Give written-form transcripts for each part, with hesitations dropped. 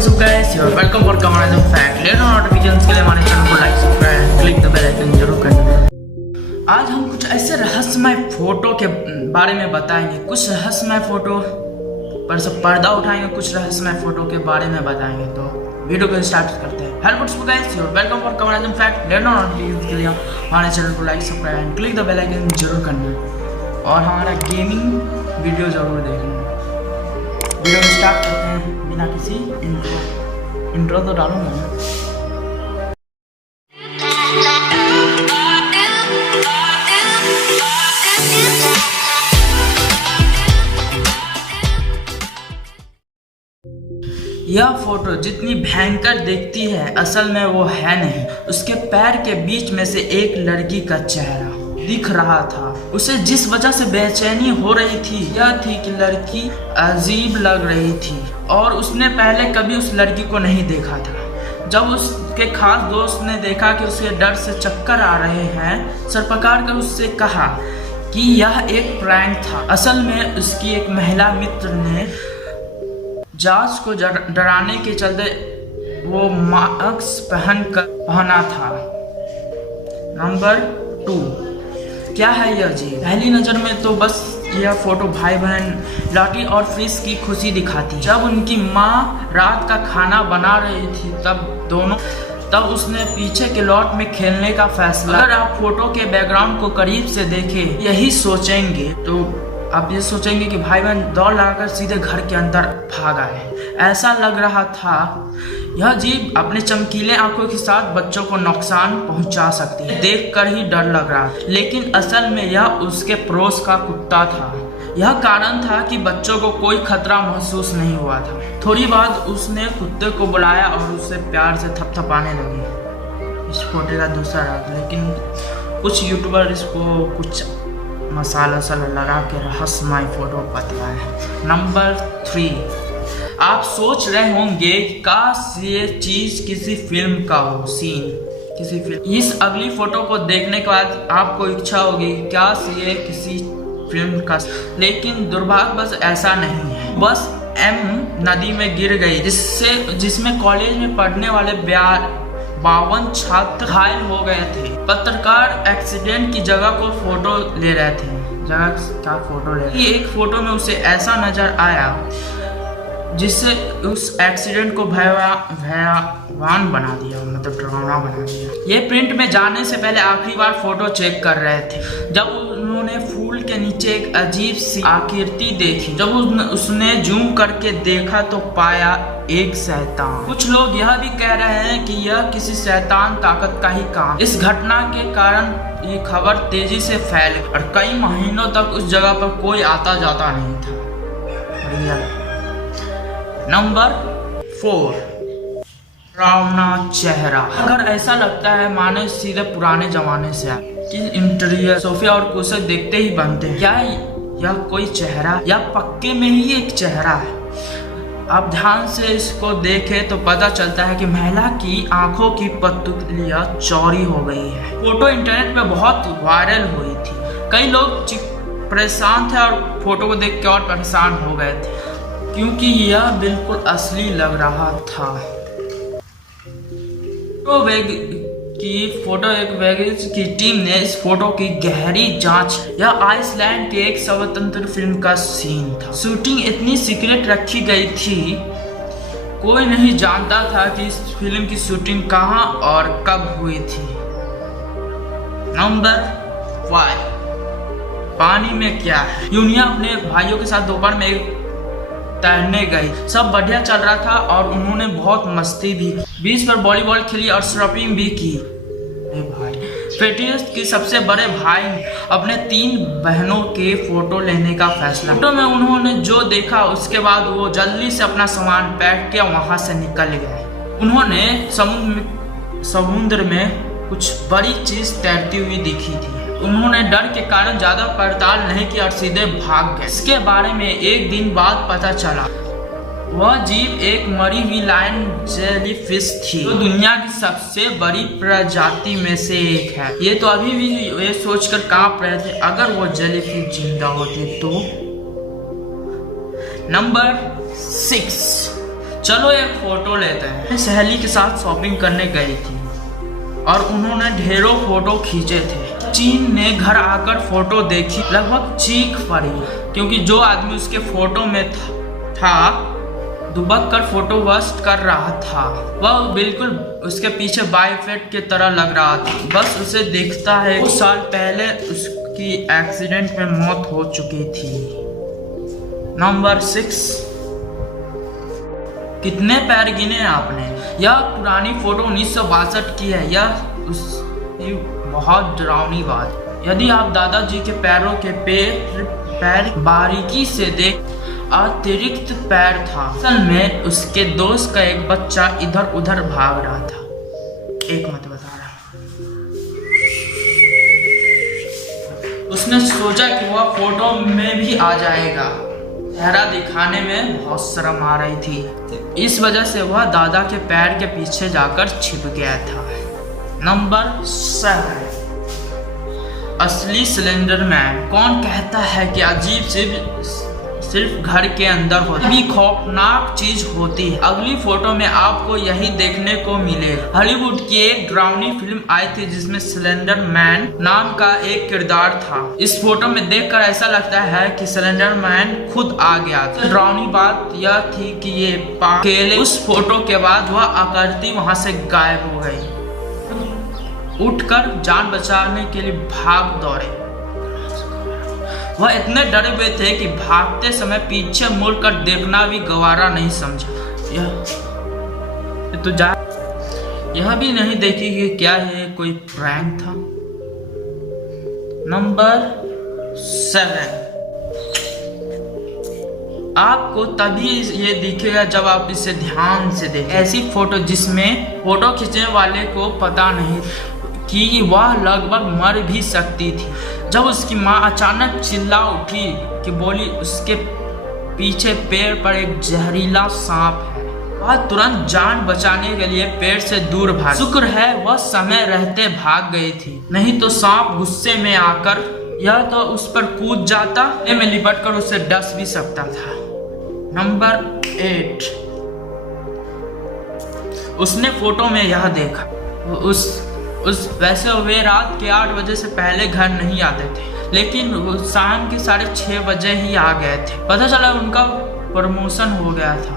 What's up guys, you are welcome for Kamal fact. Later notifications के लिए हमारे channel को like subscribe click the bell icon जरूर करना। आज हम कुछ ऐसे रहस्यमय फोटो के बारे में बताएंगे, कुछ रहस्यमय फोटो पर सब पर्दा उठाएंगे, कुछ रहस्यमय फोटो के बारे में बताएंगे। तो वीडियो को स्टार्ट करते हैं। Hello what's up guys, you are welcome for Kamal fact. Later notifications के लिए हमारे चैनल को like subscribe click the bell icon जरूर करना और हमारा गेमिंग वीडियो जरूर देखना। वीडियो स्टार्ट करते हैं बिना किसी इंट्रो तो डालूंगा ना। यह फोटो जितनी भयंकर दिखती है असल में वो है नहीं। उसके पैर के बीच में से एक लड़की का चेहरा दिख रहा था। उसे जिस वजह से बेचैनी हो रही थी यह थी कि लड़की अजीब लग रही थी और उसने पहले कभी उस लड़की को नहीं देखा था। जब उसके खास दोस्त ने देखा कि उसे डर से चक्कर आ रहे हैं, सर पकड़ कर उससे कहा कि यह एक प्रैंक था। असल में उसकी एक महिला मित्र ने जांच को डराने के चलते वो मास्क पहना था। नंबर 2, क्या है यह जी? पहली नज़र में तो बस यह फोटो भाई बहन लॉटी और फिश की खुशी दिखाती। जब उनकी माँ रात का खाना बना रही थी तब उसने पीछे के लॉट में खेलने का फैसला। अगर आप फोटो के बैकग्राउंड को करीब से देखें यही सोचेंगे तो आप ये सोचेंगे कि भाई बहन दौड़ लगाकर सीधे घर के अंदर भाग आए। ऐसा लग रहा था यह जीव अपने चमकीले आंखों के साथ बच्चों को नुकसान पहुंचा सकती है। देखकर ही डर लग रहा था, लेकिन असल में यह उसके पड़ोस का कुत्ता था। यह कारण था कि बच्चों को कोई खतरा महसूस नहीं हुआ था। थोड़ी बाद उसने कुत्ते को बुलाया और उसे प्यार से थपथपाने लगी। इस फोटो का दूसरा रात, लेकिन कुछ यूट्यूबर इसको कुछ मसाला लगा के रहस्यमय फोटो बतलाए। नंबर 3, आप सोच रहे होंगे काश ये चीज किसी फिल्म का हो, सीन किसी फिल्म। इस अगली फोटो को देखने के बाद आपको इच्छा होगी क्या ये किसी फिल्म का, लेकिन दुर्भाग्यवश ऐसा नहीं है। बस नदी में गिर गई जिसमें कॉलेज में पढ़ने वाले 52 छात्र घायल हो गए थे। पत्रकार एक्सीडेंट की जगह को फोटो ले रहे थे। एक फोटो में उसे ऐसा नजर आया जिससे उस एक्सीडेंट को भयावान बना दिया, मतलब डरावना बना दिया। ये प्रिंट में जाने से पहले आखिरी बार फोटो चेक कर रहे थे जब उन्होंने फूल के नीचे एक अजीब सी आकृति देखी। जब उसने जूम करके देखा तो पाया एक शैतान। कुछ लोग यह भी कह रहे हैं कि यह किसी शैतान ताकत का ही काम। इस घटना के कारण ये खबर तेजी से फैल गई और कई महीनों तक उस जगह पर कोई आता जाता नहीं था। नंबर 4, डरावना चेहरा। अगर ऐसा लगता है माने सीधे पुराने जमाने से कि इंटीरियर सोफे और कुर्सी देखते ही बनते हैं। क्या यह कोई चेहरा या पक्के में ही एक चेहरा है? आप ध्यान से इसको देखें तो पता चलता है कि महिला की आंखों की पतलियां चौड़ी हो गई है। फोटो इंटरनेट पे बहुत वायरल हुई थी। कई लोग परेशान थे और फोटो को देख के और परेशान हो गए थे क्योंकि यह बिल्कुल असली लग रहा था। फोटो की टीम ने इस फोटो की गहरी जांच। यह आइसलैंड के एक स्वतंत्र फिल्म का सीन था। शूटिंग इतनी सीक्रेट रखी गई थी, कोई नहीं जानता था कि इस फिल्म की शूटिंग कहां और कब हुई थी। नंबर 5, पानी में क्या है? यूनिया अपने भाइयों के साथ दोपहर में तैरने गई। सब बढ़िया चल रहा था और उन्होंने बहुत मस्ती भी, बीच पर वॉलीबॉल खेली और सर्फिंग भी की। पेटियस के सबसे बड़े भाई अपने 3 बहनों के फोटो लेने का फैसला। फोटो में उन्होंने जो देखा उसके बाद वो जल्दी से अपना सामान पैक किया, वहां से निकल गए। उन्होंने समुद्र में कुछ बड़ी चीज तैरती हुई दिखी थी। उन्होंने डर के कारण ज्यादा पड़ताल नहीं की और सीधे भाग गए। इसके बारे में एक दिन बाद पता चला वह जीव एक मरी हुई लायन जेलीफिश थी जो दुनिया की सबसे बड़ी प्रजाति में से एक है। ये तो अभी भी ये सोचकर कांप रहे थे अगर वो जेलीफिश जिंदा होती तो। नंबर 6, चलो एक फोटो लेते हैं। सहेली के साथ शॉपिंग करने गई थी और उन्होंने ढेरों फोटो खींचे थे। चीन ने घर आकर फोटो देखी, लगभग चीख पड़ी क्योंकि जो आदमी उसके फोटो में था दुबक कर फोटो वस्ट कर रहा था। वह बिल्कुल उसके पीछे बाइफेट की तरह लग रहा था। बस उसे दिखता है 2 साल पहले उसकी एक्सीडेंट में मौत हो चुकी थी। नंबर 6, कितने पैर गिने आपने? यह पुरानी फोटो 1962 की है। यह उसकी बहुत डरावनी बात। यदि आप दादाजी के पैरों के पैर बारीकी से देख, अतिरिक्त पैर था। असल में उसके दोस्त का एक बच्चा इधर उधर भाग रहा था। एक मत बता रहा। उसने सोचा कि वह फोटो में भी आ जाएगा। चेहरा दिखाने में बहुत शर्म आ रही थी, इस वजह से वह दादा के पैर के पीछे जाकर छिप गया था। नंबर 7, असली सिलेंडर मैन। कौन कहता है कि अजीब सिर्फ घर के अंदर होती है? भी खौफनाक चीज होती है। अगली फोटो में आपको यही देखने को मिले। हॉलीवुड की एक डरावनी फिल्म आई थी जिसमें सिलेंडर मैन नाम का एक किरदार था। इस फोटो में देखकर ऐसा लगता है कि सिलेंडर मैन खुद आ गया था। डरावनी बात यह थी कि ये अकेले। उस फोटो के बाद वह आकृति वहां से गायब हो गई। उठकर जान बचाने के लिए भाग दौड़े। वह इतने डरे हुए थे कि भागते समय पीछे मुड़कर देखना भी गवारा नहीं समझा। यह भी नहीं देखी कि क्या ये कोई प्रैंक था। नंबर 7, आपको तभी ये दिखेगा जब आप इसे ध्यान से देखें। ऐसी फोटो जिसमें फोटो खींचने वाले को पता नहीं कि वह लगभग मर भी सकती थी। जब उसकी माँ अचानक चिल्ला उठी कि बोली उसके पीछे पेड़ पर एक जहरीला सांप है। वह तुरंत जान बचाने के लिए पेड़ से दूर भागी। शुक्र है वह समय रहते भाग गई थी, नहीं तो सांप गुस्से में आकर यह तो उस पर कूद जाता, में लिपट कर उसे डस भी सकता था। नंबर 8, उसने फोटो में यह देखा। वैसे वे रात के 8 बजे से पहले घर नहीं आते थे, लेकिन वो शाम के 6:30 बजे ही आ गए थे। पता चला उनका प्रमोशन हो गया था।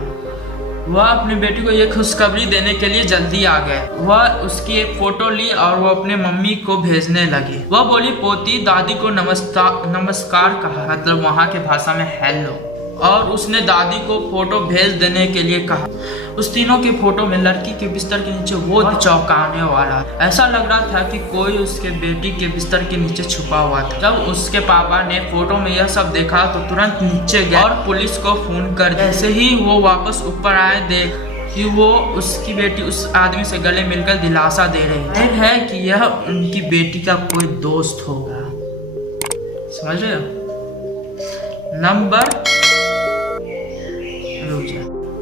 वह अपनी बेटी को ये खुशखबरी देने के लिए जल्दी आ गए। वह उसकी एक फोटो ली और वो अपने मम्मी को भेजने लगी। वह बोली, पोती दादी को नमस्कार कहा, मतलब वहाँ के भाषा में हेलो, और उसने दादी को फोटो भेज देने के लिए कहा। उस तीनों के फोटो में लड़की के बिस्तर के नीचे वो चौंकाने वाला, ऐसा लग रहा था कि कोई उसके बेटी के बिस्तर के नीचे छुपा हुआ था। जब उसके पापा ने फोटो में यह सब देखा तो तुरंत नीचे गए और पुलिस को फोन कर दिया। ऐसे ही वो वापस ऊपर आए, देख कि वो उसकी बेटी उस आदमी से गले मिलकर दिलासा दे रही है कि यह उनकी बेटी का कोई दोस्त होगा। समझ रहे हो? नंबर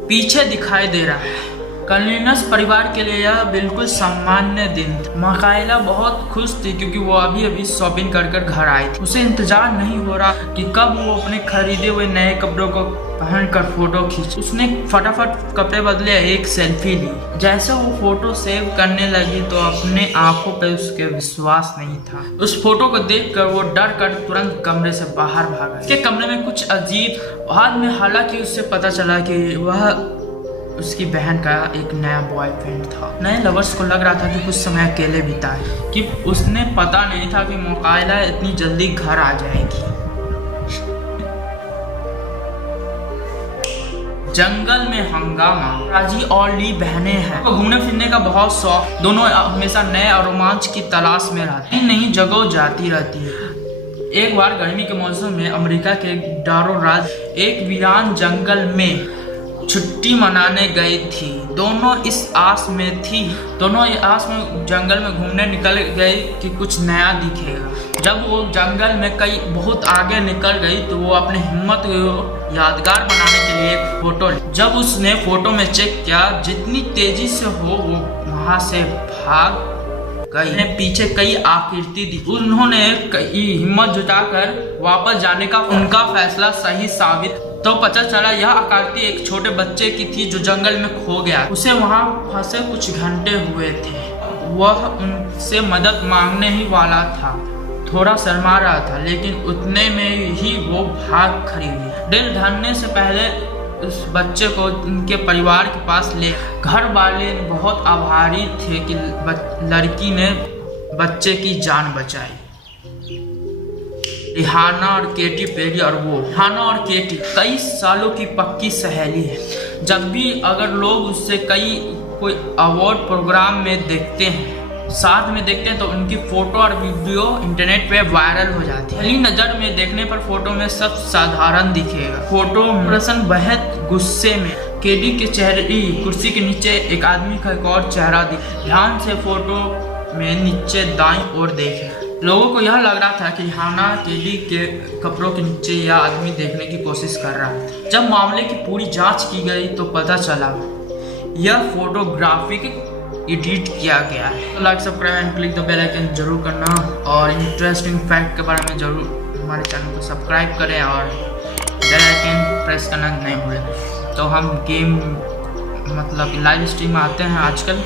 पीछे दिखाई दे रहा है। कलिनस परिवार के लिए यह बिल्कुल सामान्य दिन था। मकाइला बहुत खुश थी क्योंकि वो अभी शॉपिंग कर घर आई थी। उसे इंतजार नहीं हो रहा कि कब वो अपने खरीदे हुए नए कपड़ों को पहनकर फोटो खींचे। उसने फटाफट कपड़े बदले, एक सेल्फी ली। जैसे वो फोटो सेव करने लगी तो अपने आंखों पे उसके विश्वास नहीं था। उस फोटो को देखकर वो डर कर तुरंत कमरे से बाहर भागा। उसके कमरे में कुछ अजीब बाद में, हालांकि उससे पता चला कि वह उसकी बहन का एक नया बॉयफ्रेंड था। नए लवर्स को लग रहा था कि कुछ समय अकेले बिताए, कि उसने पता नहीं था कि मुकाइला इतनी जल्दी घर आ जाएगी। जंगल में हंगामा। राजी और ली बहनें हैं। घूमने फिरने का बहुत शौक। दोनों हमेशा नए और रोमांच की तलाश में रहती हैं, नई जगह जाती रहती है। एक बार गर्मी के मौसम में अमेरिका के डारो राज्य एक वीरान जंगल में छुट्टी मनाने गई थी। दोनों इस आस में जंगल में घूमने निकल गई कि कुछ नया दिखेगा। जब वो जंगल में बहुत आगे निकल गई तो वो अपने हिम्मत को यादगार बनाने के लिए एक फोटो ली। जब उसने फोटो में चेक किया, जितनी तेजी से हो वो वहां से भाग गई। पीछे कई आकृति दी। उन्होंने हिम्मत जुटाकर वापस जाने का उनका फैसला सही साबित तो पता चला यह आकृति एक छोटे बच्चे की थी जो जंगल में खो गया। उसे वहां फंसे कुछ घंटे हुए थे। वह उनसे मदद मांगने ही वाला था, थोड़ा शर्मा रहा था, लेकिन उतने में ही वो भाग खड़ी हुई। दिन ढलने से पहले उस बच्चे को उनके परिवार के पास ले। घर वाले बहुत आभारी थे कि लड़की ने बच्चे की जान बचाई। रिहाना और केटी पेरी और वो रिहाना और केटी कई सालों की पक्की सहेली है। जब भी अगर लोग उससे कोई अवार्ड प्रोग्राम में देखते हैं, साथ में देखते हैं, तो उनकी फोटो और वीडियो इंटरनेट पे वायरल हो जाती है। पहली नजर में देखने पर फोटो में सब साधारण दिखेगा। फोटो प्रसन्न बेहद गुस्से में केटी के चेहरे कुर्सी के नीचे एक आदमी का एक और चेहरा दिखे। ध्यान से फोटो में नीचे दाईं ओर देखे। लोगों को यह लग रहा था कि रिहाना केटी के कपड़ों के नीचे यह आदमी देखने की कोशिश कर रहा है। जब मामले की पूरी जांच की गई तो पता चला यह फोटोग्राफिक एडिट किया गया है। तो like, subscribe and click the bell icon जरूर करना और इंटरेस्टिंग फैक्ट के बारे में जरूर हमारे चैनल को सब्सक्राइब करें और बेल आइकन प्रेस करना नहीं भूलें। तो हम गेम मतलब लाइव स्ट्रीम आते हैं आजकल।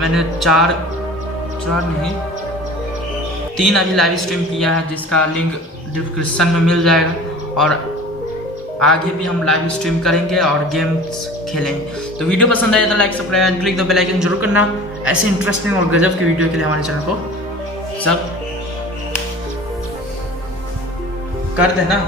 मैंने तीन अभी लाइव स्ट्रीम किया है, जिसका लिंक डिस्क्रिप्शन में मिल जाएगा। और आगे भी हम लाइव स्ट्रीम करेंगे और गेम्स खेलेंगे। तो वीडियो पसंद आए तो like, subscribe and click the bell icon जरूर करना। ऐसे इंटरेस्टिंग और गजब की वीडियो के लिए हमारे चैनल को सब कर देना।